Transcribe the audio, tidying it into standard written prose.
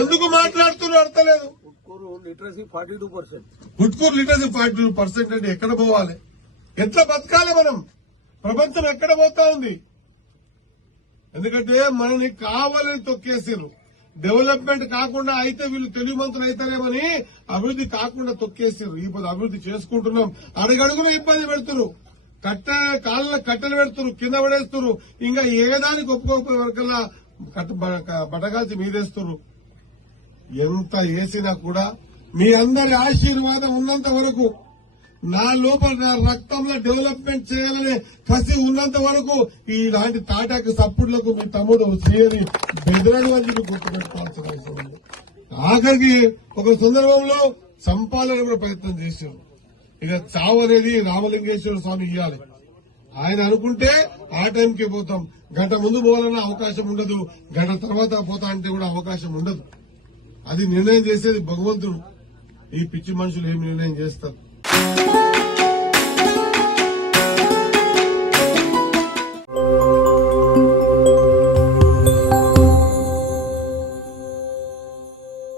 ఎందుకు మాట్లాడుతున్నారు అర్థలేదు. గుట్కూరు literacy 42%. గుట్కూరు literacy 42% అంటే ఎక్కడ పోవాలి? ఎట్లా బతకాలి మనం? ప్రపంచం ఎక్కడ పోతా ఉంది? ఎందుకంటే మనని కావాలని తొక్కేసారు. డెవలప్మెంట్ కాకుండా అయితే వీళ్ళు తెలివిమంతులు అవుతారేమని అభివృద్ధి కాకుండా తొక్కేసారు. ఇప్పుడు అభివృద్ధి చేసుకుంటున్నాం, అడుగడుగున ఇబ్బంది పెడుతున్నారు. కాళ్ళ కట్టెలు పెడుతున్నారు, కింద పడేస్తున్నారు. ఇంకా ఏదానికి ఒప్పుకోకపోయే వరకల్లా బటగాల్చి మీదేస్తున్నారు. ఎంత వేసినా కూడా మీ అందరి ఆశీర్వాదం ఉన్నంత వరకు, నా లోపల నా రక్తంలో డెవలప్మెంట్ చేయాలనే కసి ఉన్నంత వరకు ఇలాంటి తాటాకు సప్పుడులకు మీ తమ్ముడు చేయని బెదరని అని గుర్తుపెట్టుకోవాల్సిన అవసరం ఉంది. ఆఖరికి ఒక సందర్భంలో సంపాదన కూడా ప్రయత్నం చేశారు. ఇక చావు అనేది రామలింగేశ్వర స్వామి ఇవ్వాలి. ఆయన అనుకుంటే ఆ టైంకి పోతాం. గంట ముందు పోవాలన్న అవకాశం ఉండదు, గంట తర్వాత పోతా అంటే కూడా అవకాశం ఉండదు. అది నిర్ణయం చేసేది భగవంతుడు. ఈ పిచ్చి మనుషులు ఏం నిర్ణయం చేస్తారు?